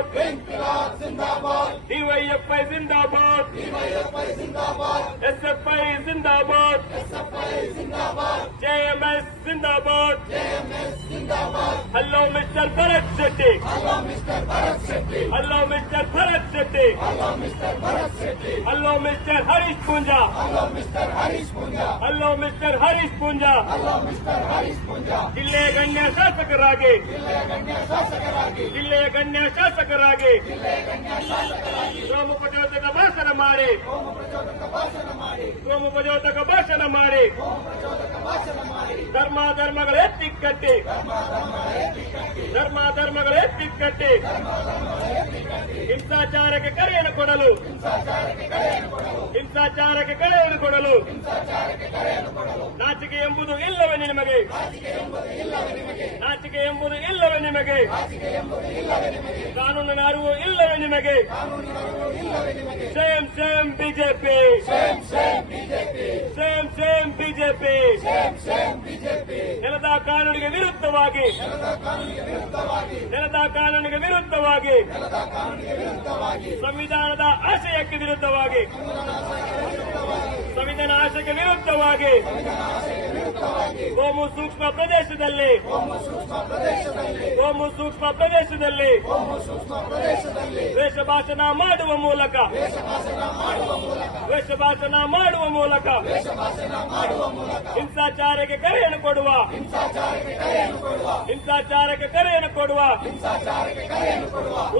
ಜಿಂದಾಬಾದ್ ಇನ್ಕಿಲಾಬ್ ಜಿಂದಾಬಾದ್ ಡಿವೈಎಫ್ಐ ಜಿಂದಾಬಾದ್ ಡಿವೈಎಫ್ಐ ಜಿಂದಾಬಾದ್ ಎಸ್ಎಫ್ಐ ಜಿಂದಾಬಾದ್ ಎಸ್ಎಫ್ಐ ಜಿಂದಾಬಾದ್ ಜೆಎಂಎಸ್ ಜಿಂದಾಬಾದ್ ಜೆಎಂಎಸ್ ಜಿಂದಾಬಾದ್ hello mister Bharath Shetty hello mister Bharath Shetty hello mister Bharath Shetty hello mister Bharath Shetty hello mister Harish Poonja hello mister Harish Poonja hello mister Harish Poonja hello mister Harish Poonja ಜಿಲ್ಲೆಯ ಗಣ್ಯ ಶಾಸಕರಾಗಿ ಜಿಲ್ಲೆಯ ಗಣ್ಯ ಶಾಸಕರಾಗಿ ಜಿಲ್ಲೆಯ ಗಣ್ಯ ಶಾಸಕರಾಗಿ ಜಿಲ್ಲೆಯ ಗಣ್ಯ ಶಾಸಕರಾಗಿ ಸೋಮು ಪ್ರಚೋದಕ ಭಾಷಣ ಮಾಡಿ ಹೋಮ ಪ್ರಚೋದಕ ಭಾಷಣ ಮಾಡಿ ಸೋಮು ಪ್ರಚೋದಕ ಭಾಷಣ ಹೋಮ ಪ್ರಚೋದಕ ಭಾಷಣ ಮಾಡಿ. ಧರ್ಮ ಧರ್ಮಗಳ ಎತ್ತಿಕ್ಕಟ್ಟಿ ಧರ್ಮ ಧರ್ಮಗಳೇ ಎತ್ತಿಕ್ಕಟ್ಟಿ ಹಿಂಸಾಚಾರಕ್ಕೆ ಕರೆಯನ್ನು ಕೊಡಲು. ಹಿಂಸಾಚಾರಕ್ಕೆ ಕರೆಯನ್ನು ಕೊಡಲು. ನಾಚಿಕೆ ಎಂಬುದು ಇಲ್ಲವೇ ನಿಮಗೆ. ನಾಚಿಕೆ ಎಂಬುದು ಇಲ್ಲವೇ ನಿಮಗೆ. ಕಾನೂನಿನ ಅರಿವು ಇಲ್ಲವೇ ನಿಮಗೆ. Same same BJP. Same same BJP same same BJP Janata ಕಾನೂನಿಗೆ ವಿರುದ್ಧವಾಗಿ. ಜನತಾ ಕಾನೂನಿಗೆ ವಿರುದ್ಧವಾಗಿ. ನೆಲದ ಕಾನೂನಿಗೆ ವಿರುದ್ಧವಾಗಿ. ನೆಲದ ಕಾನೂನಿಗೆ ವಿರುದ್ಧವಾಗಿ. ಸಂವಿಧಾನದ ಆಶಯಕ್ಕೆ ವಿರುದ್ಧವಾಗಿ. ಸಂವಿಧಾನ ಆಶಯಕ್ಕೆ ವಿರುದ್ಧವಾಗಿ ಕೋಮು ಸೂಕ್ಷ್ಮ ಪ್ರದೇಶದಲ್ಲಿ ಕೋಮು ಸೂಕ್ಷ್ಮ ಪ್ರದೇಶದಲ್ಲಿ ವೇಷ ಭಾಷಣ ಮಾಡುವ ಮೂಲಕ ವೇಷ ಭಾಷಣ ಮಾಡುವ ಮೂಲಕ ಹಿಂಸಾಚಾರಕ್ಕೆ ಕರೆಯನ್ನು ಕೊಡುವ ಹಿಂಸಾಚಾರಕ್ಕೆ ಕರೆಯನ್ನು ಕೊಡುವ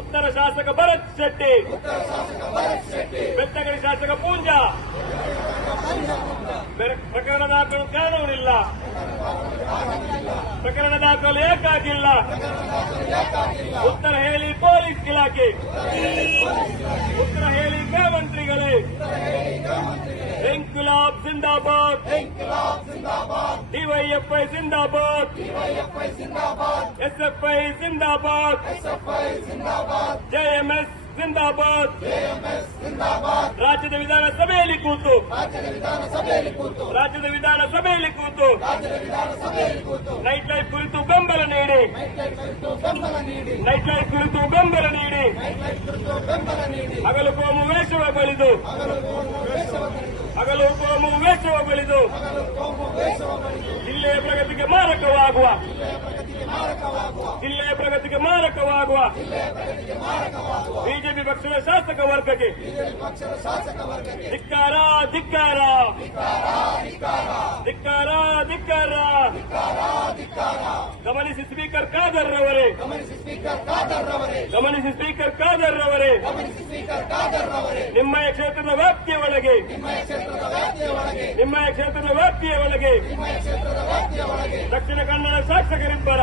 ಉತ್ತರ ಶಾಸಕ ಭರತ್ ಶೆಟ್ಟಿ ಬೆತ್ತಗಡಿ ಶಾಸಕ ಪೂಂಜಾ ಪ್ರಕರಣ ದಾಖಲು ಕಾನೂನಿಲ್ಲ ಪ್ರಕರಣ ದಾಖಲು ಏಕಾಗಿಲ್ಲ ಉತ್ತರ ಹೇಳಿ ಪೊಲೀಸ್ ಇಲಾಖೆ ಉತ್ತರ ಹೇಳಿ ಗೃಹಮಂತ್ರಿಗಳೇ ಇಂಕುಲಾಬ್ ಜಿಂದಾಬಾದ್ ಇನ್ಕಿಲಾಬ್ ಜಿಂದಾಬಾದ್ ಡಿವೈಎಫ್ಐ ಜಿಂದಾಬಾದ್ ಡಿವೈಎಫ್ಐ ಜಿಂದಾಬಾದ್ ಎಸ್ಎಫ್ಐ ಜಿಂದಾಬಾದ್ ಎಸ್ಎಫ್ಐ ಜಿಂದಾಬಾದ್ ಜೆಎಂಎಸ್ ಜಿಂದಾಬಾದ್. ಜಿಂದಾಬಾದ್. ರಾಜ್ಯದ ವಿಧಾನಸಭೆಯಲ್ಲಿ ಕೂತು. ರಾಜ್ಯದ ವಿಧಾನಸಭೆಯಲ್ಲಿ ಕೂತು. ನೈಟ್ ಲೈಫ್ ಕುರಿತು ಬೆಂಬಲ ನೀಡಿ. ನೈಟ್ ಲೈಫ್ ಕುರಿತು ಬೆಂಬಲ ನೀಡಿ. ಹಗಲು ಕೋಮು ವೇಷವ ಬಳಿದು. ಹಗಲು ಕೋಮು ವೇಷವ ಬಳಿದು. ಜಿಲ್ಲೆಯ ಪ್ರಗತಿಗೆ ಮಾರಕವಾಗುವ. ಜಿಲ್ಲೆಯ ಪ್ರಗತಿಗೆ ಮಾರಕವಾಗುವ. ಬಿಜೆಪಿ ಪಕ್ಷದ ಶಾಸಕ ವರ್ಗಕ್ಕೆ. ಧಿಕ್ಕಾರ ಧಿಕ್ಕಾರ. ಧಿಕ್ಕಾರ ಧಿಕ್ಕಾರ. ಗಮನಿಸಿ ಸ್ಪೀಕರ್ ಖಾದರ್ ರವರೇ. ಗಮನಿಸಿ ಸ್ಪೀಕರ್ ಖಾದರ್ ರವರೇ. ನಿಮ್ಮ ಕ್ಷೇತ್ರದ ವ್ಯಾಪ್ತಿಯ ಒಳಗೆ. ನಿಮ್ಮ ಕ್ಷೇತ್ರದ ವ್ಯಾಪ್ತಿಯ ಒಳಗೆ. ದಕ್ಷಿಣ ಕನ್ನಡ ಶಾಸಕರಿಬ್ಬರ.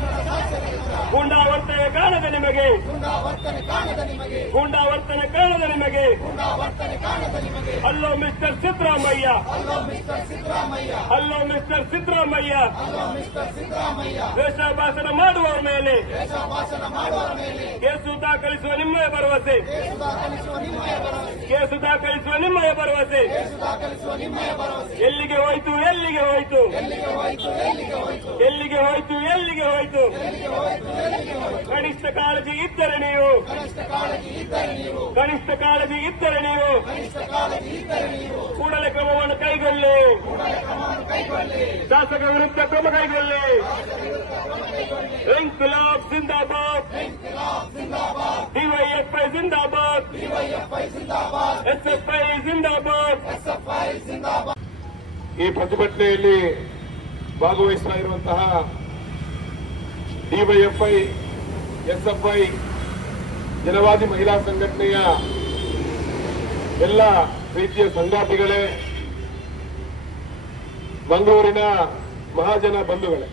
ಗೂಂಡಾವರ್ತನೆ ಕಾಣದ ನಿಮಗೆ. ಗುಂಡಾವರ್ತನೆ ಕಾಣದ ನಿಮಗೆ. Hello mister Siddaramaiah. Hello mister Siddaramaiah. ದೇಶ ಭಾಷಣ ಮಾಡುವವರ ಮೇಲೆ. ಕೇಸು ದಾಖಲಿಸುವ ನಿಮ್ಮಯ ಭರವಸೆ. ಕೇಸು ದಾಖಲಿಸುವ ನಿಮ್ಮಯ ಭರವಸೆ. ಎಲ್ಲಿಗೆ ಹೋಯ್ತು ಎಲ್ಲಿಗೆ ಹೋಯ್ತು. ಎಲ್ಲಿಗೆ ಹೋಯಿತು ಎಲ್ಲಿಗೆ ಹೋಯಿತು. ಕನಿಷ್ಠ ಕಾಳಜಿ ಇದ್ದರೆ ನೀವು. ಕನಿಷ್ಠ ಕಾಳಜಿ ಇದ್ದರೆ ನೀವು. ಕೂಡಲೇ ಕ್ರಮವನ್ನು ಕೈಗೊಳ್ಳಿ. ಶಾಸಕ ವಿರುದ್ಧ ಕ್ರಮ ಕೈಗೊಳ್ಳಿ. ಇಂಕ್ಲಾಬ್ ಜಿಂದಾಬಾದ್ ಡಿವೈಎಫ್ಐ ಜಿಂದಾಬಾದ್ ಎಸ್ಎಫ್ಐ ಜಿಂದಾಬಾದ್ ಈ ಪ್ರತಿಭಟನೆಯಲ್ಲಿ ಭಾಗವಹಿಸ್ತಾ ಇರುವಂತಹ ಡಿವೈಎಫ್ಐ, ಎಸ್ಎಫ್ಐ, ಜನವಾದಿ ಮಹಿಳಾ ಸಂಘಟನೆಯ ಎಲ್ಲ ರೀತಿಯ ಸಂಗಾತಿಗಳೇ ಮಂಗಳೂರಿನ ಮಹಾಜನ ಬಂಧುಗಳೇ.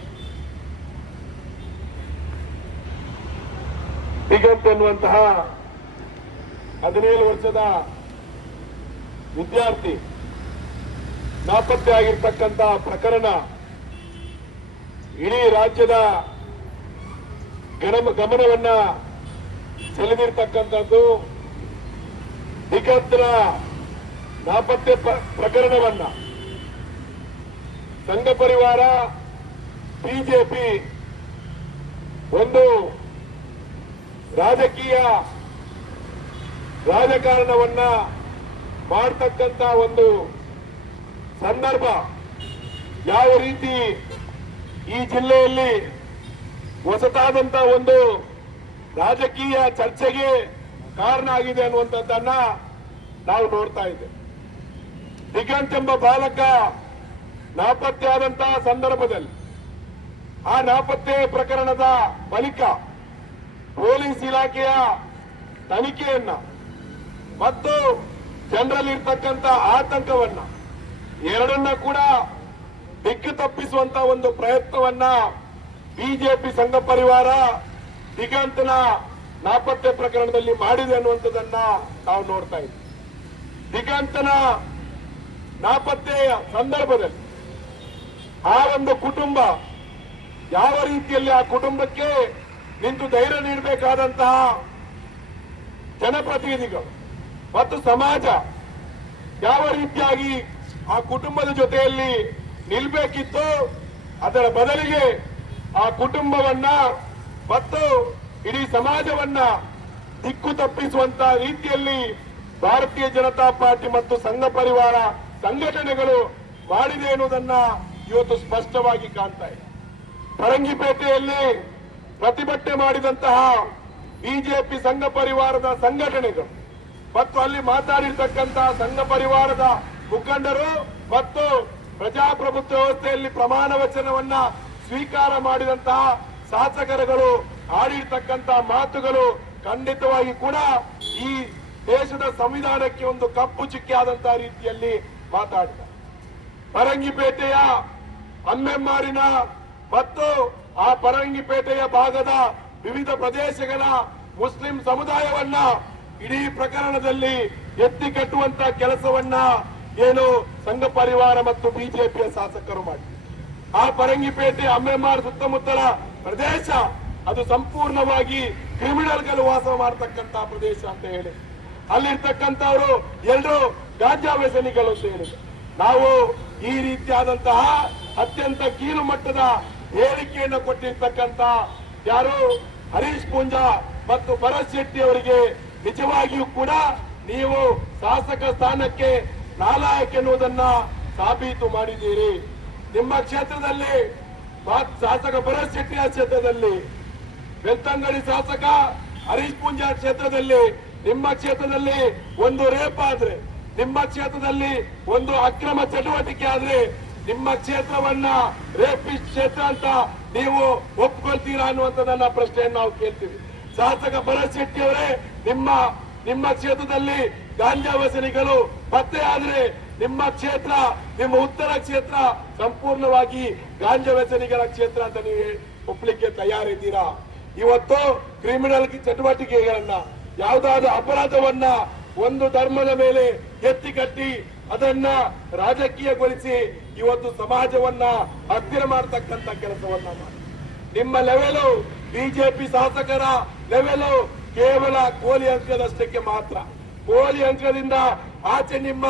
ದಿಗಂತ್ ಎನ್ನುವಂತಹ ಹದಿನೇಳು ವರ್ಷದ ವಿದ್ಯಾರ್ಥಿ ನಾಪತ್ತೆ ಆಗಿರ್ತಕ್ಕಂತಹ ಪ್ರಕರಣ ಇಡೀ ರಾಜ್ಯದ ಗಮನವನ್ನ ಸೆಳೆದಿರ್ತಕ್ಕಂಥದ್ದು ದಿಗಂತರ ನಾಪತ್ತೆ ಪ್ರ- ಪ್ರಕರಣವನ್ನ. ಸಂಘ ಪರಿವಾರ ಬಿಜೆಪಿ ಒಂದು ರಾಜಕೀಯ ರಾಜಕಾರಣವನ್ನ ಮಾಡ್ತಕ್ಕಂತ ಒಂದು ಸಂದರ್ಭ. ಯಾವ ರೀತಿ ಈ ಜಿಲ್ಲೆಯಲ್ಲಿ ಹೊಸತಾದಂತ ಒಂದು ರಾಜಕೀಯ ಚರ್ಚೆಗೆ ಕಾರಣ ಆಗಿದೆ ಅನ್ನುವಂಥದ್ದನ್ನ ನಾವು ನೋಡ್ತಾ ಇದ್ದೇವೆ. ದಿಗಂತ್ ಎಂಬ ಬಾಲಕ ನಾಪತ್ತೆ ಆದಂತಹ ಸಂದರ್ಭದಲ್ಲಿ ಆ ನಾಪತ್ತೆ ಪ್ರಕರಣದ ಬಳಿಕ ಪೊಲೀಸ್ ಇಲಾಖೆಯ ತನಿಖೆಯನ್ನ ಮತ್ತು ಜನರಲ್ಲಿ ಇರ್ತಕ್ಕಂಥ ಆತಂಕವನ್ನ ಎರಡನ್ನ ಕೂಡ ದಿಕ್ಕು ತಪ್ಪಿಸುವಂತ ಒಂದು ಪ್ರಯತ್ನವನ್ನ ಬಿಜೆಪಿ ಸಂಘ ಪರಿವಾರ ದಿಗಂತನ ನಾಪತ್ತೆ ಪ್ರಕರಣದಲ್ಲಿ ಮಾಡಿದೆ ಅನ್ನುವಂಥದ್ದನ್ನ ನಾವು ನೋಡ್ತಾ ಇದ್ದೀವಿ. ದಿಗಂತನ ನಾಪತ್ತೆಯ ಸಂದರ್ಭದಲ್ಲಿ ಆ ಒಂದು ಕುಟುಂಬ ಯಾವ ರೀತಿಯಲ್ಲಿ ಆ ಕುಟುಂಬಕ್ಕೆ ನಿಂತು ಧೈರ್ಯ ನೀಡಬೇಕಾದಂತಹ ಜನಪ್ರತಿನಿಧಿಗಳು ಮತ್ತು ಸಮಾಜ ಯಾವ ರೀತಿಯಾಗಿ ಆ ಕುಟುಂಬದ ಜೊತೆಯಲ್ಲಿ ನಿಲ್ಬೇಕಿತ್ತು ಅದರ ಬದಲಿಗೆ ಆ ಕುಟುಂಬವನ್ನ ಮತ್ತು ಇಡೀ ಸಮಾಜವನ್ನ ದಿಕ್ಕು ತಪ್ಪಿಸುವಂತ ರೀತಿಯಲ್ಲಿ ಭಾರತೀಯ ಜನತಾ ಪಾರ್ಟಿ ಮತ್ತು ಸಂಘ ಪರಿವಾರ ಸಂಘಟನೆಗಳು ಮಾಡಿದೆ ಎನ್ನುವುದನ್ನ ಇವತ್ತು ಸ್ಪಷ್ಟವಾಗಿ ಕಾಣ್ತಾ ಇದೆ. ಪರಂಗಿಪೇಟೆಯಲ್ಲಿ ಪ್ರತಿಭಟನೆ ಮಾಡಿದಂತಹ ಬಿಜೆಪಿ ಸಂಘ ಪರಿವಾರದ ಸಂಘಟನೆಗಳು ಮತ್ತು ಅಲ್ಲಿ ಮಾತಾಡಿರ್ತಕ್ಕಂತಹ ಸಂಘ ಪರಿವಾರದ ಮುಖಂಡರು ಮತ್ತು ಪ್ರಜಾಪ್ರಭುತ್ವ ವ್ಯವಸ್ಥೆಯಲ್ಲಿ ಪ್ರಮಾಣ ವಚನವನ್ನ ಸ್ವೀಕಾರ ಮಾಡಿದಂತಹ ಶಾಸಕರುಗಳು ಆಡಿರ್ತಕ್ಕಂತಹ ಮಾತುಗಳು ಖಂಡಿತವಾಗಿ ಕೂಡ ಈ ದೇಶದ ಸಂವಿಧಾನಕ್ಕೆ ಒಂದು ಕಪ್ಪು ಚುಕ್ಕಿ ಆದಂತಹ ರೀತಿಯಲ್ಲಿ ಮಾತಾಡ್ತಾರೆ. ಪರಂಗಿಪೇಟೆಯ ಅಮ್ಮೆಮ್ಮಾರಿನ ಮತ್ತು ಆ ಪರಂಗಿಪೇಟೆಯ ಭಾಗದ ವಿವಿಧ ಪ್ರದೇಶಗಳ ಮುಸ್ಲಿಂ ಸಮುದಾಯವನ್ನ ಇಡೀ ಪ್ರಕರಣದಲ್ಲಿ ಎತ್ತಿ ಕಟ್ಟುವಂತ ಕೆಲಸವನ್ನ ಏನು ಸಂಘ ಪರಿವಾರ ಮತ್ತು ಬಿಜೆಪಿಯ ಶಾಸಕರು ಮಾಡಿ ಆ ಪರಂಗಿಪೇಟೆ ಅಮ್ಮೆಮಾರ್ ಸುತ್ತಮುತ್ತಲ ಪ್ರದೇಶ, ಅದು ಸಂಪೂರ್ಣವಾಗಿ ಕ್ರಿಮಿನಲ್ಗಳು ವಾಸ ಮಾಡತಕ್ಕಂತ ಪ್ರದೇಶ ಅಂತ ಹೇಳಿ. ಅಲ್ಲಿರ್ತಕ್ಕಂಥವರು ಎಲ್ಲರೂ ಗಾಂಜಾ ವ್ಯಸನಿಗಳು ಹೇಳಿದ್ರು ನಾವು ಈ ರೀತಿಯಾದಂತಹ ಅತ್ಯಂತ ಕೀಳು ಮಟ್ಟದ ಹೇಳಿಕೆಯನ್ನು ಕೊಟ್ಟಿರ್ತಕ್ಕಂತ ಯಾರು? ಹರೀಶ್ ಪೂಂಜಾ ಮತ್ತು ಭರತ್ ಶೆಟ್ಟಿ ಅವರಿಗೆ ನಿಜವಾಗಿಯೂ ಕೂಡ ನೀವು ಶಾಸಕ ಸ್ಥಾನಕ್ಕೆ ನಾಲಾಯಕ್ ಎನ್ನುವುದನ್ನ ಸಾಬೀತು ಮಾಡಿದ್ದೀರಿ. ನಿಮ್ಮ ಕ್ಷೇತ್ರದಲ್ಲಿ ಶಾಸಕ ಭರತ್ ಶೆಟ್ಟಿಯ ಕ್ಷೇತ್ರದಲ್ಲಿ, ಬೆಳ್ತಂಗಡಿ ಶಾಸಕ ಹರೀಶ್ ಪೂಂಜಾ ಕ್ಷೇತ್ರದಲ್ಲಿ, ನಿಮ್ಮ ಕ್ಷೇತ್ರದಲ್ಲಿ ಒಂದು ರೇಪ್ ಆದ್ರೆ, ನಿಮ್ಮ ಕ್ಷೇತ್ರದಲ್ಲಿ ಒಂದು ಅಕ್ರಮ ಚಟುವಟಿಕೆ ಆದ್ರೆ, ನಿಮ್ಮ ಕ್ಷೇತ್ರವನ್ನ ರೇಪಿಸ್ಟ್ ಕ್ಷೇತ್ರ ಅಂತ ನೀವು ಒಪ್ಕೊಳ್ತೀರಾ ಅನ್ನುವಂಥದ್ದನ್ನ ಪ್ರಶ್ನೆಯನ್ನು ನಾವು ಕೇಳ್ತೀವಿ. ಶಾಸಕ ಭರತ್ ಶೆಟ್ಟಿ ಅವರೇ, ನಿಮ್ಮ ನಿಮ್ಮ ಕ್ಷೇತ್ರದಲ್ಲಿ ಗಾಂಜಾ ವ್ಯಸನಿಗಳು ಪತ್ತೆ ಆದ್ರೆ ನಿಮ್ಮ ಕ್ಷೇತ್ರ, ನಿಮ್ಮ ಉತ್ತರ ಕ್ಷೇತ್ರ ಸಂಪೂರ್ಣವಾಗಿ ಗಾಂಜಾ ವ್ಯಸನಿಗಳ ಕ್ಷೇತ್ರ ಅಂತ ನೀವು ಒಪ್ಪಲಿಕ್ಕೆ ತಯಾರಿದ್ದೀರಾ ಇವತ್ತು ಕ್ರಿಮಿನಲ್ ಚಟುವಟಿಕೆಗಳನ್ನ, ಯಾವುದಾದ್ರೂ ಅಪರಾಧವನ್ನ ಒಂದು ಧರ್ಮದ ಮೇಲೆ ಎತ್ತಿ ಕಟ್ಟಿ ಅದನ್ನ ರಾಜಕೀಯಗೊಳಿಸಿ ಇವತ್ತು ಸಮಾಜವನ್ನ ಹತ್ತಿರ ಮಾಡತಕ್ಕಂತ ಕೆಲಸವನ್ನ ಮಾಡಿ. ನಿಮ್ಮ ಲೆವೆಲು ಬಿಜೆಪಿ ಶಾಸಕರ ಲೆವೆಲು ಕೇವಲ ಕೋಲಿ ಅಂಕದಷ್ಟಕ್ಕೆ ಮಾತ್ರ. ಕೋಲಿ ಅಂಕದಿಂದ ಆಚೆ ನಿಮ್ಮ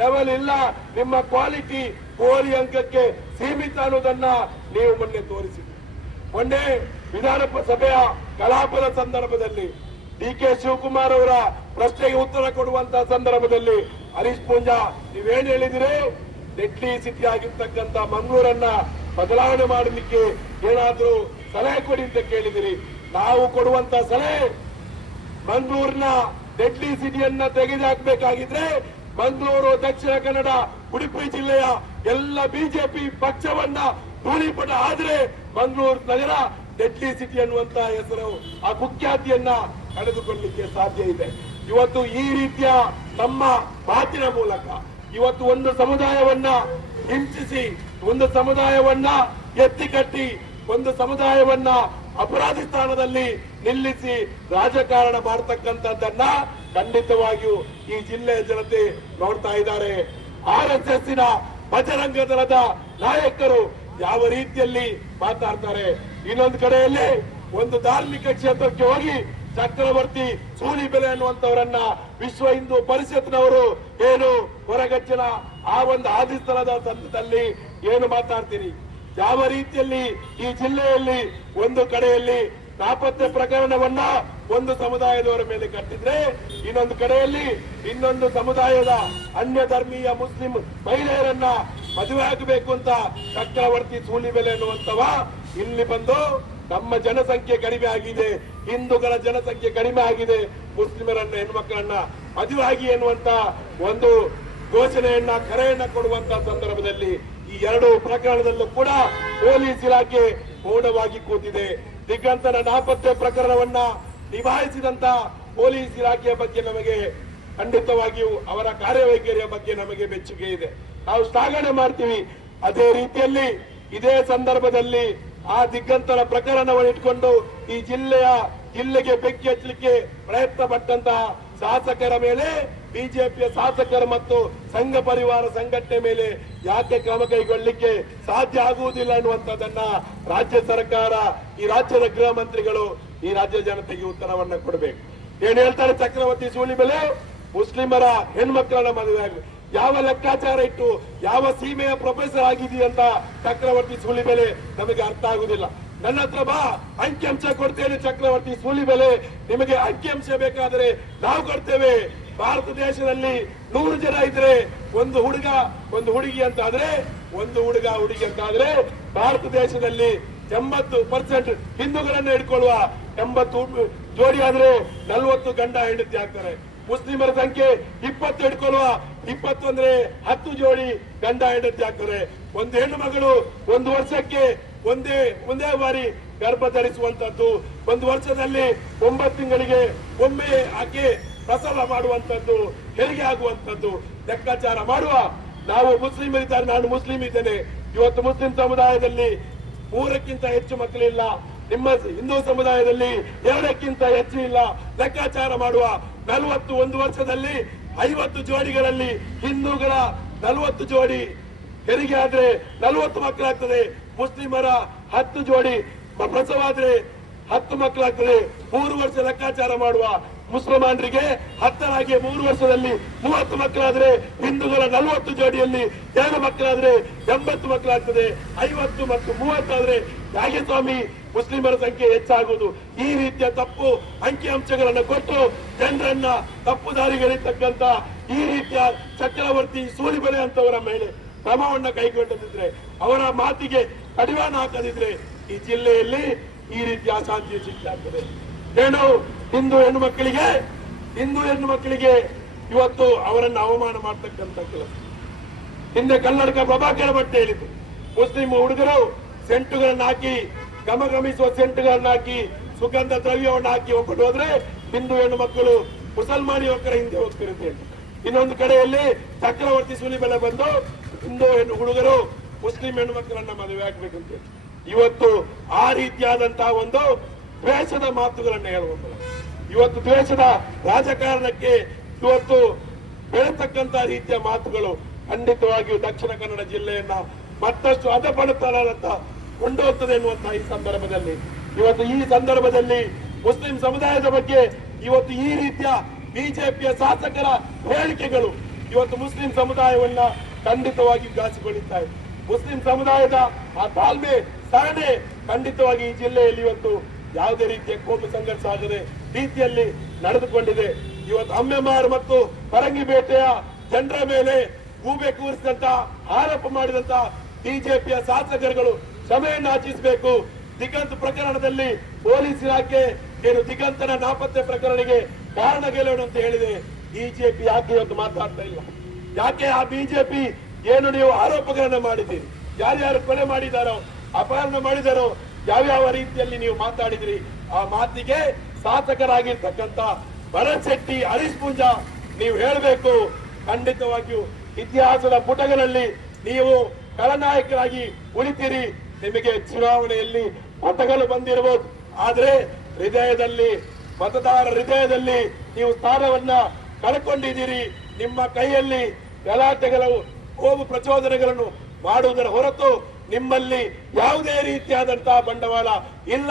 ಲೆವೆಲ್ ಇಲ್ಲ, ನಿಮ್ಮ ಕ್ವಾಲಿಟಿ ಕೋಲಿ ಅಂಕಕ್ಕೆ ಸೀಮಿತ ಅನ್ನೋದನ್ನ ನೀವು ಮೊನ್ನೆ ತೋರಿಸಿದ್ರಿ. ಮೊನ್ನೆ ವಿಧಾನ ಸಭೆಯ ಕಲಾಪದ ಸಂದರ್ಭದಲ್ಲಿ ಡಿ ಕೆ ಶಿವಕುಮಾರ್ ಅವರ ಪ್ರಶ್ನೆಗೆ ಉತ್ತರ ಕೊಡುವಂತಹ ಸಂದರ್ಭದಲ್ಲಿ ಹರೀಶ್ ಪೂಂಜಾ, ನೀವೇನ್ ಹೇಳಿದಿರಿ? ಡೆಡ್ಲಿ ಸಿಟಿ ಆಗಿರ್ತಕ್ಕಂತ ಮಂಗಳೂರನ್ನ ಬದಲಾವಣೆ ಮಾಡಲಿಕ್ಕೆ ಏನಾದರೂ ಸಲಹೆ ಕೊಡಿ ಅಂತ ಕೇಳಿದಿರಿ. ನಾವು ಕೊಡುವಂತ ಸಲಹೆ ಮಂಗಳೂರಿನ ಡೆಡ್ಲಿ ಸಿಟಿಯನ್ನ ತೆಗೆದುಹಾಕಬೇಕಾಗಿದ್ರೆ ಮಂಗಳೂರು, ದಕ್ಷಿಣ ಕನ್ನಡ, ಉಡುಪಿ ಜಿಲ್ಲೆಯ ಎಲ್ಲ ಬಿಜೆಪಿ ಪಕ್ಷವನ್ನ ಧೂಳಿಪಟ. ಆದ್ರೆ ಮಂಗಳೂರು ನಗರ ಡೆಡ್ಲಿ ಸಿಟಿ ಅನ್ನುವಂತ ಹೆಸರು, ಆ ಕುಖ್ಯಾತಿಯನ್ನ ಕಳೆದುಕೊಳ್ಳಲಿಕ್ಕೆ ಸಾಧ್ಯ ಇದೆ. ಇವತ್ತು ಈ ರೀತಿಯ ತಮ್ಮ ಮಾತಿನ ಮೂಲಕ ಇವತ್ತು ಒಂದು ಸಮುದಾಯವನ್ನ ಹಿಂಸಿಸಿ, ಒಂದು ಸಮುದಾಯವನ್ನ ಎತ್ತಿಕಟ್ಟಿ, ಒಂದು ಸಮುದಾಯವನ್ನ ಅಪರಾಧಿ ಸ್ಥಾನದಲ್ಲಿ ನಿಲ್ಲಿಸಿ ರಾಜಕಾರಣ ಮಾಡತಕ್ಕಂಥದ್ದನ್ನ ಖಂಡಿತವಾಗಿಯೂ ಈ ಜಿಲ್ಲೆಯ ಜನತೆ ನೋಡ್ತಾ ಇದ್ದಾರೆ. ಆರ್ ಎಸ್ ಎಸ್ ಬಜರಂಗ ದಳದ ನಾಯಕರು ಯಾವ ರೀತಿಯಲ್ಲಿ ಮಾತಾಡ್ತಾರೆ? ಇನ್ನೊಂದು ಕಡೆಯಲ್ಲಿ ಒಂದು ಧಾರ್ಮಿಕ ಕ್ಷೇತ್ರಕ್ಕೆ ಹೋಗಿ ಚಕ್ರವರ್ತಿ ಸೂಲಿಬೆಲೆ ಅನ್ನುವಂತವರನ್ನ ವಿಶ್ವ ಹಿಂದೂ ಪರಿಷತ್ನವರು ಏನು ಹೊರಗಚ್ಚಿನ ಆ ಒಂದು ಆದಿಸ್ಥಳದ ಸಂದರ್ಭದಲ್ಲಿ ಏನು ಮಾತಾಡ್ತೀರಿ? ಯಾವ ರೀತಿಯಲ್ಲಿ ಈ ಜಿಲ್ಲೆಯಲ್ಲಿ ಒಂದು ಕಡೆಯಲ್ಲಿ ನಾಪತ್ತೆ ಪ್ರಕರಣವನ್ನ ಒಂದು ಸಮುದಾಯದವರ ಮೇಲೆ ಕಟ್ಟಿದ್ರೆ, ಇನ್ನೊಂದು ಕಡೆಯಲ್ಲಿ ಇನ್ನೊಂದು ಸಮುದಾಯದ ಅನ್ಯ ಧರ್ಮೀಯ ಮುಸ್ಲಿಂ ಮಹಿಳೆಯರನ್ನ ಮದುವೆ ಆಗಬೇಕು ಅಂತ ಚಕ್ರವರ್ತಿ ಸೂಲಿಬೆಲೆ ಅನ್ನುವಂತವ ಇಲ್ಲಿ ಬಂದು ನಮ್ಮ ಜನಸಂಖ್ಯೆ ಕಡಿಮೆ ಆಗಿದೆ, ಹಿಂದೂಗಳ ಜನಸಂಖ್ಯೆ ಕಡಿಮೆ ಆಗಿದೆ, ಮುಸ್ಲಿಮರನ್ನ ಹೆಣ್ಮಕ್ಕಳನ್ನ ಮದುವೆ ಆಗಿ ಒಂದು ಘೋಷಣೆಯನ್ನ, ಕರೆಯನ್ನ ಕೊಡುವಂತ ಸಂದರ್ಭದಲ್ಲಿ ಈ ಎರಡು ಪ್ರಕರಣದಲ್ಲೂ ಕೂಡ ಪೊಲೀಸ್ ಇಲಾಖೆ ಪೂರ್ಣವಾಗಿ ಕೂತಿದೆ. ದಿಗ್ಗಂತನ ನಾಪತ್ತೆ ಪ್ರಕರಣವನ್ನ ನಿಭಾಯಿಸಿದಂತ ಪೊಲೀಸ್ ಇಲಾಖೆಯ ಬಗ್ಗೆ ನಮಗೆ ಖಂಡಿತವಾಗಿಯೂ ಅವರ ಕಾರ್ಯವೈಖರಿಯ ಬಗ್ಗೆ ನಮಗೆ ಮೆಚ್ಚುಗೆ ಇದೆ. ನಾವು ಶ್ಲಾಘನೆ ಮಾಡ್ತೀವಿ. ಅದೇ ರೀತಿಯಲ್ಲಿ ಇದೇ ಸಂದರ್ಭದಲ್ಲಿ ಆ ದಿಗ್ಗಂತರ ಪ್ರಕರಣವನ್ನು ಇಟ್ಕೊಂಡು ಈ ಜಿಲ್ಲೆಯ ಜಿಲ್ಲೆಗೆ ಬೆಂಕಿ ಹಚ್ಚಲಿಕ್ಕೆ ಪ್ರಯತ್ನ ಪಟ್ಟಂತಹ ಶಾಸಕರ ಮೇಲೆ ಬಿಜೆಪಿಯ ಶಾಸಕರು ಮತ್ತು ಸಂಘ ಪರಿವಾರ ಸಂಘಟನೆ ಮೇಲೆ ಯಾಕೆ ಕ್ರಮ ಕೈಗೊಳ್ಳಲಿಕ್ಕೆ ಸಾಧ್ಯ ಆಗುವುದಿಲ್ಲ ಅನ್ನುವಂಥದ್ದನ್ನ ರಾಜ್ಯ ಸರ್ಕಾರ, ಈ ರಾಜ್ಯದ ಗೃಹ ಮಂತ್ರಿಗಳು, ಈ ರಾಜ್ಯ ಜನತೆಗೆ ಉತ್ತರವನ್ನ ಕೊಡಬೇಕು. ಏನ್ ಹೇಳ್ತಾರೆ ಚಕ್ರವರ್ತಿ ಸೂಲಿ ಮೇಲೆ ಮುಸ್ಲಿಮರ ಹೆಣ್ಮಕ್ಕಳನ್ನ ಮದುವೆ ಆಗಬೇಕು ಯಾವ ಲೆಕ್ಕಾಚಾರ ಇಟ್ಟು ಯಾವ ಸೀಮೆಯ ಪ್ರೊಫೆಸರ್ ಆಗಿದೆಯಂತ ಚಕ್ರವರ್ತಿ ಸೂಲಿಬೆಲೆ ನಮಗೆ ಅರ್ಥ ಆಗುದಿಲ್ಲ ನನ್ನ ಹತ್ರ ಬಾ, ಅಂಕಿಅಂಶ ಕೊಡ್ತೇನೆ ಚಕ್ರವರ್ತಿ ಸೂಲಿ ಬೆಲೆ. ನಿಮಗೆ ಅಂಕಿಅಂಶ ಬೇಕಾದರೆ ನಾವು ಕೊಡ್ತೇವೆ. ಭಾರತ ದೇಶದಲ್ಲಿ ನೂರು ಜನ ಇದ್ರೆ ಒಂದು ಹುಡುಗ, ಒಂದು ಹುಡುಗಿ ಅಂತ ಆದ್ರೆ ಒಂದು ಹುಡುಗ, ಹುಡುಗಿ ಅಂತ ಆದ್ರೆ ಭಾರತ ದೇಶದಲ್ಲಿ ಎಂಬತ್ತು ಪರ್ಸೆಂಟ್ ಹಿಂದೂಗಳನ್ನ ಹಿಡ್ಕೊಳ್ಳುವ ಎಂಬತ್ತು ಜೋಡಿ ಆದ್ರೆ ನಲ್ವತ್ತು ಗಂಡ ಹೆಂಡತಿ ಆಗ್ತಾರೆ. ಮುಸ್ಲಿಮರ ಸಂಖ್ಯೆ ಇಪ್ಪತ್ತು ಹಿಡ್ಕೊಳ್ಳುವ ಇಪ್ಪತ್ತು ಅಂದ್ರೆ ಹತ್ತು ಜೋಡಿ ಗಂಡ ಹೆಂಡತಿ ಆಗ್ತಾರೆ. ಒಂದು ಹೆಣ್ಣು ಮಗಳು ಒಂದು ವರ್ಷಕ್ಕೆ ಒಂದೇ ಒಂದೇ ಬಾರಿ ಗರ್ಭ ಧರಿಸುವಂತದ್ದು. ಒಂದು ವರ್ಷದಲ್ಲಿ ಒಂಬತ್ತು ತಿಂಗಳಿಗೆ ಒಮ್ಮೆ ಆಕೆ ಪ್ರಸವ ಮಾಡುವಂಥದ್ದು, ಹೆರಿಗೆ ಆಗುವಂಥದ್ದು, ಲೆಕ್ಕಾಚಾರ ಮಾಡುವ. ನಾವು ಮುಸ್ಲಿಮರಿದ್ದಾರೆ ನಾನು ಮುಸ್ಲಿಂ ಇದ್ದೇನೆ. ಇವತ್ತು ಮುಸ್ಲಿಂ ಸಮುದಾಯದಲ್ಲಿ ಮೂರಕ್ಕಿಂತ ಹೆಚ್ಚು ಮಕ್ಕಳಿಲ್ಲ. ನಿಮ್ಮ ಹಿಂದೂ ಸಮುದಾಯದಲ್ಲಿ ಎರಡಕ್ಕಿಂತ ಹೆಚ್ಚು ಇಲ್ಲ. ಲೆಕ್ಕಾಚಾರ ಮಾಡುವ. ನಲವತ್ತು ಒಂದು ವರ್ಷದಲ್ಲಿ ಐವತ್ತು ಜೋಡಿಗಳಲ್ಲಿ ಹಿಂದೂಗಳ ನಲವತ್ತು ಜೋಡಿ ಹೆರಿಗೆ ಆದ್ರೆ ನಲವತ್ತು ಮಕ್ಕಳಾಗ್ತದೆ. ಮುಸ್ಲಿಮರ ಹತ್ತು ಜೋಡಿ ಪ್ರಸವ ಆದ್ರೆ ಹತ್ತು ಮಕ್ಕಳಾಗ್ತದೆ. ಮೂರು ವರ್ಷ ಲೆಕ್ಕಾಚಾರ ಮಾಡುವ. ಮುಸಲ್ಮಾನರಿಗೆ ಹತ್ತರಾಗಿ ಮೂರು ವರ್ಷದಲ್ಲಿ ಮೂವತ್ತು ಮಕ್ಕಳಾದ್ರೆ ಹಿಂದೂಗಳ ನಲವತ್ತು ಜೋಡಿಯಲ್ಲಿ ಎರಡು ಮಕ್ಕಳಾದ್ರೆ ಎಂಬತ್ತು ಮಕ್ಕಳಾಗ್ತದೆ. ಐವತ್ತು ಮತ್ತು ಮೂವತ್ತಾದ್ರೆ ಯಾಕೆ ಸ್ವಾಮಿ ಮುಸ್ಲಿಮರ ಸಂಖ್ಯೆ ಹೆಚ್ಚಾಗುವುದು. ಈ ರೀತಿಯ ತಪ್ಪು ಅಂಕಿಅಂಶಗಳನ್ನು ಕೊಟ್ಟು ಜನರನ್ನ ತಪ್ಪು ದಾರಿಗಳಿರ್ತಕ್ಕಂತ ಈ ರೀತಿಯ ಚಕ್ರವರ್ತಿ ಸೂಲಿಬೆಲೆ ಅಂತವರ ಮೇಲೆ ಕ್ರಮವನ್ನ ಕೈಗೊಂಡಿದ್ರೆ ಅವರ ಮಾತಿಗೆ ಕಡಿವಾಣ ಹಾಕದಿದ್ರೆ ಈ ಜಿಲ್ಲೆಯಲ್ಲಿ ಈ ರೀತಿಯ ಅಶಾಂತಿ ಸಿಗ್ತಾ ಏನು ಹಿಂದೂ ಹೆಣ್ಣು ಮಕ್ಕಳಿಗೆ ಹಿಂದೂ ಹೆಣ್ಣು ಮಕ್ಕಳಿಗೆ ಇವತ್ತು ಅವರನ್ನು ಅವಮಾನ ಮಾಡ್ತಕ್ಕಂಥ ಕೆಲಸ ಹಿಂದೆ ಕನ್ನಡಕ ಪ್ರಭಾಕರ ಬಟ್ಟೆ ಹೇಳಿತು ಮುಸ್ಲಿಂ ಹುಡುಗರು ಸೆಂಟುಗಳನ್ನು ಹಾಕಿ ಗಮಗಮಿಸುವ ಸೆಂಟುಗಳನ್ನು ಹಾಕಿ, ಸುಗಂಧ ದ್ರವ್ಯವನ್ನು ಹಾಕಿ ಒಬ್ಬಟ್ಟು ಹೋದ್ರೆ ಹಿಂದೂ ಹೆಣ್ಣು ಮಕ್ಕಳು ಮುಸಲ್ಮಾನಿ ಯುವಕರ ಹಿಂದೆ ಹೋಗ್ತಿರುತ್ತೆ. ಇನ್ನೊಂದು ಕಡೆಯಲ್ಲಿ ಚಕ್ರವರ್ತಿ ಸುಲಿಬೆಲೆ ಬಂದು ಹಿಂದೂ ಹೆಣ್ಣು ಹುಡುಗರು ಮುಸ್ಲಿಂ ಹೆಣ್ಣು ಮಕ್ಕಳನ್ನ ಮದುವೆ ಆಗ್ಬೇಕಂತ. ಇವತ್ತು ಆ ರೀತಿಯಾದಂತಹ ಒಂದು ದ್ವೇಷದ ಮಾತುಗಳನ್ನು ಹೇಳುವಂತ ಇವತ್ತು ದ್ವೇಷದ ರಾಜಕಾರಣಕ್ಕೆ ಇವತ್ತು ಬೆಳತಕ್ಕಂತ ರೀತಿಯ ಮಾತುಗಳು ಖಂಡಿತವಾಗಿಯೂ ದಕ್ಷಿಣ ಕನ್ನಡ ಜಿಲ್ಲೆಯನ್ನ ಮತ್ತಷ್ಟು ಹದಪಡುತ್ತಾರಂತ ಕೊಂಡೋಗ್ತದೆ ಎನ್ನುವಂತಹ ಈ ಸಂದರ್ಭದಲ್ಲಿ. ಇವತ್ತು ಈ ಸಂದರ್ಭದಲ್ಲಿ ಮುಸ್ಲಿಂ ಸಮುದಾಯದ ಬಗ್ಗೆ ಇವತ್ತು ಈ ರೀತಿಯ ಬಿಜೆಪಿಯ ಶಾಸಕರ ಹೇಳಿಕೆಗಳು ಇವತ್ತು ಮುಸ್ಲಿಂ ಸಮುದಾಯವನ್ನ ಖಂಡಿತವಾಗಿ ಗಾಸಿಕೊಳ್ಳುತ್ತಾರೆ ಮುಸ್ಲಿಂ ಸಮುದಾಯದ ಆ ತಾಳ್ಮೆ, ಸರಣೆ ಖಂಡಿತವಾಗಿ ಈ ಜಿಲ್ಲೆಯಲ್ಲಿ ಇವತ್ತು ಯಾವುದೇ ರೀತಿಯ ಕೋಪ ಸಂಘರ್ಷ ಆಗದೆ ರೀತಿಯಲ್ಲಿ ನಡೆದುಕೊಂಡಿದೆ. ಇವತ್ತು ಅಮ್ಮೆಮಾರ್ ಮತ್ತು ಪರಂಗಿ ಬೇಟೆಯ ಜನರ ಮೇಲೆ ಗೂಬೆ ಕೂರಿಸಿದಂತ ಆರೋಪ ಮಾಡಿದಂತ ಬಿಜೆಪಿಯ ಶಾಸಕರುಗಳು ಕ್ಷಮೆಯನ್ನು ಆಚಿಸಬೇಕು ದಿಗಂತ್ ಪ್ರಕರಣದಲ್ಲಿ ಪೊಲೀಸ್ ಇಲಾಖೆ ಏನು ದಿಗಂತನ ನಾಪತ್ತೆ ಪ್ರಕರಣಕ್ಕೆ ಕಾರಣಗಳೇನು ಅಂತ ಹೇಳಿದೆ. ಬಿಜೆಪಿ ಯಾಕೆ ಇವತ್ತು ಮಾತಾಡ್ತಾ ಇಲ್ಲ? ಯಾಕೆ ಆ ಬಿಜೆಪಿ ಏನು ನೀವು ಆರೋಪಗಳನ್ನ ಮಾಡಿದ್ದೀರಿ? ಯಾರ್ಯಾರು ಕೊಲೆ ಮಾಡಿದಾರೋ, ಅಪಹರಣ ಮಾಡಿದಾರೋ ಯಾವ್ಯಾವ ರೀತಿಯಲ್ಲಿ ನೀವು ಮಾತಾಡಿದ್ರಿ, ಆ ಮಾತಿಗೆ ಶಾಸಕರಾಗಿರ್ತಕ್ಕಂತ ಭರತ್ ಶೆಟ್ಟಿ ಹರೀಶ್ ಪೂಂಜಾ ನೀವು ಹೇಳಬೇಕು. ಖಂಡಿತವಾಗಿಯೂ ಇತಿಹಾಸದ ಪುಟಗಳಲ್ಲಿ ನೀವು ಖಳನಾಯಕರಾಗಿ ಉಳಿತೀರಿ. ನಿಮಗೆ ಚುನಾವಣೆಯಲ್ಲಿ ಮತಗಳು ಬಂದಿರಬಹುದು. ಆದ್ರೆ ಹೃದಯದಲ್ಲಿ, ಮತದಾರ ಹೃದಯದಲ್ಲಿ ನೀವು ಸ್ಥಾನವನ್ನ ಕಳ್ಕೊಂಡಿದ್ದೀರಿ. ನಿಮ್ಮ ಕೈಯಲ್ಲಿ ಗಲಾಟೆಗಳು, ಕೋಮು ಪ್ರಚೋದನೆಗಳನ್ನು ಮಾಡುವುದರ ಹೊರತು ನಿಮ್ಮಲ್ಲಿ ಯಾವುದೇ ರೀತಿಯಾದಂತಹ ಬಂಡವಾಳ ಇಲ್ಲ.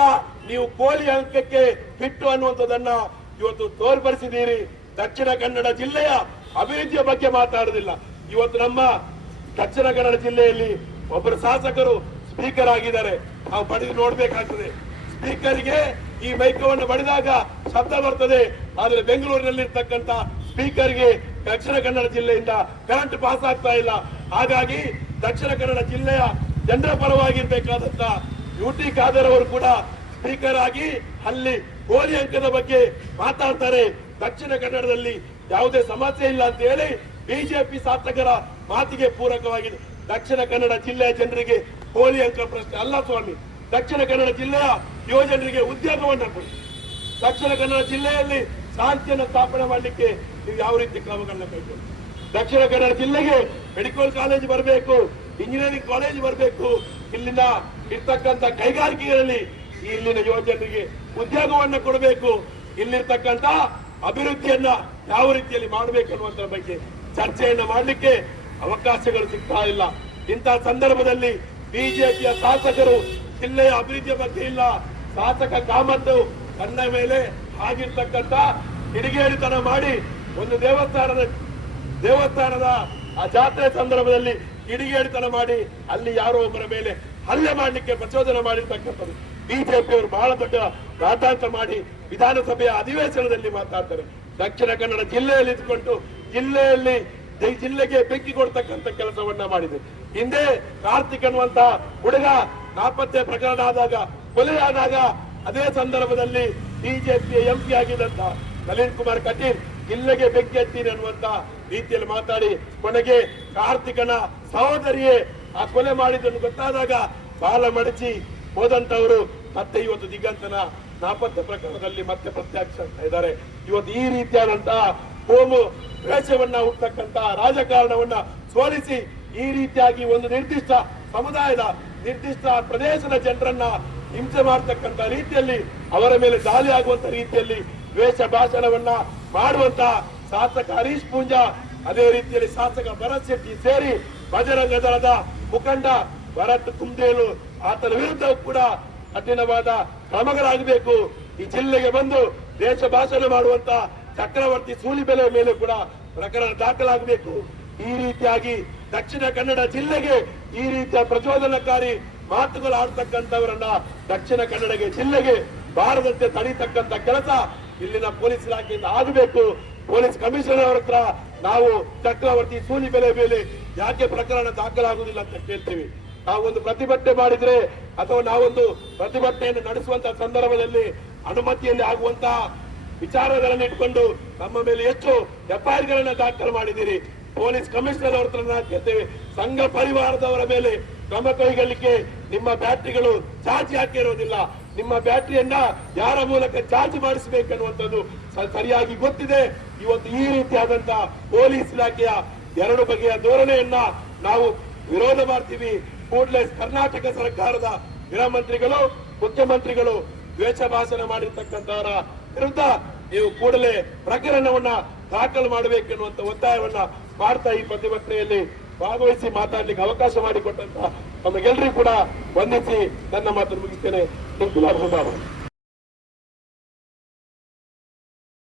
ನೀವು ಕೋಲಿ ಅಂಕಕ್ಕೆ ಬಿಟ್ಟು ಅನ್ನುವಂಥದ್ದನ್ನ ಇವತ್ತು ತೋರ್ಪಡಿಸಿದ್ದೀರಿ. ದಕ್ಷಿಣ ಕನ್ನಡ ಜಿಲ್ಲೆಯ ಅಭಿವೃದ್ಧಿಯ ಬಗ್ಗೆ ಮಾತಾಡುದಿಲ್ಲ ಇವತ್ತು ನಮ್ಮ ದಕ್ಷಿಣ ಕನ್ನಡ ಜಿಲ್ಲೆಯಲ್ಲಿ ಒಬ್ಬರು ಶಾಸಕರು ಸ್ಪೀಕರ್ ಆಗಿದ್ದಾರೆ. ನಾವು ಪಡೆದು ನೋಡ್ಬೇಕಾಗ್ತದೆ. ಸ್ಪೀಕರ್ಗೆ ಈ ಮೈಕವನ್ನು ಬಡಿದಾಗ ಶಬ್ದ ಬರ್ತದೆ. ಆದ್ರೆ ಬೆಂಗಳೂರಿನಲ್ಲಿರ್ತಕ್ಕಂಥ ಸ್ಪೀಕರ್ಗೆ ದಕ್ಷಿಣ ಕನ್ನಡ ಜಿಲ್ಲೆಯಿಂದ ಕರೆಂಟ್ ಪಾಸ್ ಆಗ್ತಾ ಇಲ್ಲ. ಹಾಗಾಗಿ ದಕ್ಷಿಣ ಕನ್ನಡ ಜಿಲ್ಲೆಯ ಜನರ ಪರವಾಗಿರ್ಬೇಕಾದಂತ ಯು ಟಿ ಖಾದರ್ ಅವರು ಕೂಡ ಸ್ಪೀಕರ್ ಆಗಿ ಅಲ್ಲಿ ಹೋಲಿ ಅಂಕದ ಬಗ್ಗೆ ಮಾತಾಡ್ತಾರೆ. ದಕ್ಷಿಣ ಕನ್ನಡದಲ್ಲಿ ಯಾವುದೇ ಸಮಸ್ಯೆ ಇಲ್ಲ ಅಂತ ಹೇಳಿ ಬಿಜೆಪಿ ಶಾಸಕರ ಮಾತಿಗೆ ಪೂರಕವಾಗಿದೆ. ದಕ್ಷಿಣ ಕನ್ನಡ ಜಿಲ್ಲೆಯ ಜನರಿಗೆ ಹೋಲಿ ಅಂಕ ಪ್ರಶ್ನೆ ಅಲ್ಲ ಸ್ವಾಮಿ. ದಕ್ಷಿಣ ಕನ್ನಡ ಜಿಲ್ಲೆಯ ಯುವಜನರಿಗೆ ಉದ್ಯೋಗವನ್ನು ಕೊಡಿ. ದಕ್ಷಿಣ ಕನ್ನಡ ಜಿಲ್ಲೆಯಲ್ಲಿ ಶಾಂತಿಯನ್ನು ಸ್ಥಾಪನೆ ಮಾಡಲಿಕ್ಕೆ ನೀವು ಯಾವ ರೀತಿ ಕ್ರಮಗಳನ್ನ ಕೈಗೊಳ್ಳಿ? ದಕ್ಷಿಣ ಕನ್ನಡ ಜಿಲ್ಲೆಗೆ ಮೆಡಿಕಲ್ ಕಾಲೇಜ್ ಬರಬೇಕು. ಇಂಜಿನಿಯರಿಂಗ್ ಕಾಲೇಜ್ ಬರಬೇಕು. ಇಲ್ಲಿನ ಇರ್ತಕ್ಕಂಥ ಕೈಗಾರಿಕೆಗಳಲ್ಲಿ ಇಲ್ಲಿನ ಯುವಜನರಿಗೆ ಉದ್ಯೋಗವನ್ನು ಕೊಡಬೇಕು. ಇಲ್ಲಿರ್ತಕ್ಕಂಥ ಅಭಿವೃದ್ಧಿಯನ್ನ ಯಾವ ರೀತಿಯಲ್ಲಿ ಮಾಡಬೇಕು ಅನ್ನುವಂತರ ಬಗ್ಗೆ ಚರ್ಚೆಯನ್ನು ಮಾಡಲಿಕ್ಕೆ ಅವಕಾಶಗಳು ಸಿಗ್ತಾ ಇಲ್ಲ. ಇಂತಹ ಸಂದರ್ಭದಲ್ಲಿ ಬಿಜೆಪಿಯ ಶಾಸಕರು ಜಿಲ್ಲೆಯ ಅಭಿವೃದ್ಧಿಯ ಬಗ್ಗೆ ಇಲ್ಲ. ಶಾಸಕ ಕಾಮತ್ತು ತನ್ನ ಮೇಲೆ ಆಗಿರ್ತಕ್ಕಂಥ ಹಿಡಿಗೇಡಿತನ ಮಾಡಿ ಒಂದು ದೇವಸ್ಥಾನದ ದೇವಸ್ಥಾನದ ಆ ಜಾತ್ರೆ ಸಂದರ್ಭದಲ್ಲಿ ಕಿಡಿಗೇಡಿತನ ಮಾಡಿ ಅಲ್ಲಿ ಯಾರೋ ಒಬ್ಬರ ಮೇಲೆ ಹಲ್ಲೆ ಮಾಡಲಿಕ್ಕೆ ಪ್ರಚೋದನೆ ಮಾಡಿರ್ತಕ್ಕಂಥದ್ದು. ಬಿಜೆಪಿಯವರು ಬಹಳ ದೊಡ್ಡ ರಾಟಾಂತ ಮಾಡಿ ವಿಧಾನಸಭೆಯ ಅಧಿವೇಶನದಲ್ಲಿ ಮಾತಾಡ್ತಾರೆ. ದಕ್ಷಿಣ ಕನ್ನಡ ಜಿಲ್ಲೆಯಲ್ಲಿ ಇದ್ಕೊಂಡು ಜಿಲ್ಲೆಯಲ್ಲಿ ಜಿಲ್ಲೆಗೆ ಬೆಂಕಿ ಕೊಡ್ತಕ್ಕಂಥ ಕೆಲಸವನ್ನ ಮಾಡಿದೆ. ಹಿಂದೆ ಕಾರ್ತಿಕ್ ಅನ್ನುವಂತ ಹುಡುಗ ನಾಪತ್ತೆ ಪ್ರಕರಣ ಆದಾಗ ಕೊಲೆಯಾದಾಗ ಅದೇ ಸಂದರ್ಭದಲ್ಲಿ ಬಿಜೆಪಿಯ ಎಂಪಿ ಆಗಿದ್ದಂತ ನಳಿನ್ ಕುಮಾರ್ ಕಟೀಲ್, ಜಿಲ್ಲೆಗೆ ಬೆಂಕಿ ಹತ್ತೀನಿ ಅನ್ನುವಂತ ರೀತಿಯಲ್ಲಿ ಮಾತಾಡಿ ಕೊನೆಗೆ ಕಾರ್ತಿಕನ ಸಹೋದರಿಯೇ ಆ ಕೊಲೆ ಮಾಡಿದ್ದನ್ನು ಗೊತ್ತಾದಾಗ ಬಾಲ ಮಡಚಿ ಹೋದಂತವರು ಮತ್ತೆ ಇವತ್ತು ದಿಗಂತನ ನಾಪತ್ತೆ ಪ್ರಕರಣದಲ್ಲಿ ಮತ್ತೆ ಪ್ರತ್ಯಕ್ಷ ಇದ್ದಾರೆ. ಇವತ್ತು ಈ ರೀತಿಯಾದಂತಹ ಕೋಮು ವೇಷವನ್ನ ಹುಟ್ಟತಕ್ಕಂತ ರಾಜಕಾರಣವನ್ನ ಸೋಲಿಸಿ ಈ ರೀತಿಯಾಗಿ ಒಂದು ನಿರ್ದಿಷ್ಟ ಸಮುದಾಯದ ನಿರ್ದಿಷ್ಟ ಪ್ರದೇಶದ ಜನರನ್ನ ಹಿಂಸೆ ಮಾಡತಕ್ಕಂತ ರೀತಿಯಲ್ಲಿ ಅವರ ಮೇಲೆ ದಾಳಿ ಆಗುವಂತ ರೀತಿಯಲ್ಲಿ ವೇಷ ಭಾಷಣವನ್ನ ಮಾಡುವಂತ ಶಾಸಕ ಹರೀಶ್ ಪೂಂಜಾ ಅದೇ ರೀತಿಯಲ್ಲಿ ಶಾಸಕ ಭರತ್ ಶೆಟ್ಟಿ ಸೇರಿ ಬಜರಂಗ ದಳದ ಮುಖಂಡ ಭರತ್ ಕುಂದೇಲು ಆತನ ವಿರುದ್ಧ ಕೂಡ ಕಠಿಣವಾದ ಕ್ರಮಗಳಾಗಬೇಕು. ಈ ಜಿಲ್ಲೆಗೆ ಬಂದು ದೇಶ ಭಾಷಣ ಮಾಡುವಂತ ಚಕ್ರವರ್ತಿ ಸೂಲಿಬೆಲೆ ಮೇಲೆ ಕೂಡ ಪ್ರಕರಣ ದಾಖಲಾಗಬೇಕು. ಈ ರೀತಿಯಾಗಿ ದಕ್ಷಿಣ ಕನ್ನಡ ಜಿಲ್ಲೆಗೆ ಈ ರೀತಿಯ ಪ್ರಚೋದನಕಾರಿ ಮಾತುಗಳು ಆಡ್ತಕ್ಕಂಥವರನ್ನ ದಕ್ಷಿಣ ಕನ್ನಡ ಜಿಲ್ಲೆಗೆ ಬಾರದಂತೆ ತಡೀತಕ್ಕಂಥ ಕೆಲಸ ಇಲ್ಲಿನ ಪೊಲೀಸ್ ಇಲಾಖೆಯಿಂದ ಆಗಬೇಕು. ಪೊಲೀಸ್ ಕಮಿಷನರ್ ಅವರ ಹತ್ರ ನಾವು ಚಕ್ರವರ್ತಿ ಸೂಲಿ ಬೆಲೆ ಮೇಲೆ ಯಾಕೆ ಪ್ರಕರಣ ದಾಖಲಾಗುವುದಿಲ್ಲ ಅಂತ ಕೇಳ್ತೀವಿ. ನಾವು ಒಂದು ಪ್ರತಿಭಟನೆ ಮಾಡಿದ್ರೆ ಅಥವಾ ನಾವೊಂದು ಪ್ರತಿಭಟನೆಯನ್ನು ನಡೆಸುವಂತಹ ಸಂದರ್ಭದಲ್ಲಿ ಅನುಮತಿಯಲ್ಲಿ ಆಗುವಂತಹ ವಿಚಾರಗಳನ್ನು ಇಟ್ಕೊಂಡು ನಮ್ಮ ಮೇಲೆ ಎಷ್ಟು ಎಫ್ಐಆರ್ ಗಳನ್ನ ದಾಖಲು ಮಾಡಿದ್ದೀರಿ. ಪೊಲೀಸ್ ಕಮಿಷನರ್ ಅವ್ರ ಹತ್ರ ನಾವು ಕೇಳ್ತೇವೆ. ಸಂಘ ಪರಿವಾರದವರ ಮೇಲೆ ಕ್ರಮ ಕೈಗೊಳ್ಳಿಕ್ಕೆ ನಿಮ್ಮ ಬ್ಯಾಟ್ರಿಗಳು ಚಾರ್ಜ್ ಹಾಕಿರೋದಿಲ್ಲ. ನಿಮ್ಮ ಬ್ಯಾಟ್ರಿಯನ್ನ ಯಾರ ಮೂಲಕ ಚಾರ್ಜ್ ಮಾಡಿಸಬೇಕನ್ನುವಂಥದ್ದು ಸರಿಯಾಗಿ ಗೊತ್ತಿದೆ. ಇವತ್ತು ಈ ರೀತಿಯಾದಂತಹ ಪೊಲೀಸ್ ಇಲಾಖೆಯ ಎರಡು ಬಗೆಯ ಧೋರಣೆಯನ್ನ ನಾವು ವಿರೋಧ ಮಾಡ್ತೀವಿ. ಕೂಡಲೇ ಕರ್ನಾಟಕ ಸರ್ಕಾರದ ಗೃಹ ಮಂತ್ರಿಗಳು, ಮುಖ್ಯಮಂತ್ರಿಗಳು ದ್ವೇಷ ಭಾಷಣ ಮಾಡಿರ್ತಕ್ಕಂಥವರ ವಿರುದ್ಧ ನೀವು ಕೂಡಲೇ ಪ್ರಕರಣವನ್ನ ದಾಖಲು ಮಾಡಬೇಕೆನ್ನುವಂತ ಒತ್ತಾಯವನ್ನ ಮಾಡ್ತಾ ಈ ಪ್ರತಿಭಟನೆಯಲ್ಲಿ ಭಾಗವಹಿಸಿ ಮಾತಾಡ್ಲಿಕ್ಕೆ ಅವಕಾಶ ಮಾಡಿಕೊಟ್ಟಂತ ತಮಗೆಲ್ಲರಿಗೂ ಕೂಡ ವಂದಿಸಿ ನನ್ನ ಮಾತನ್ನು ಮುಗಿಸ್ತೇನೆ.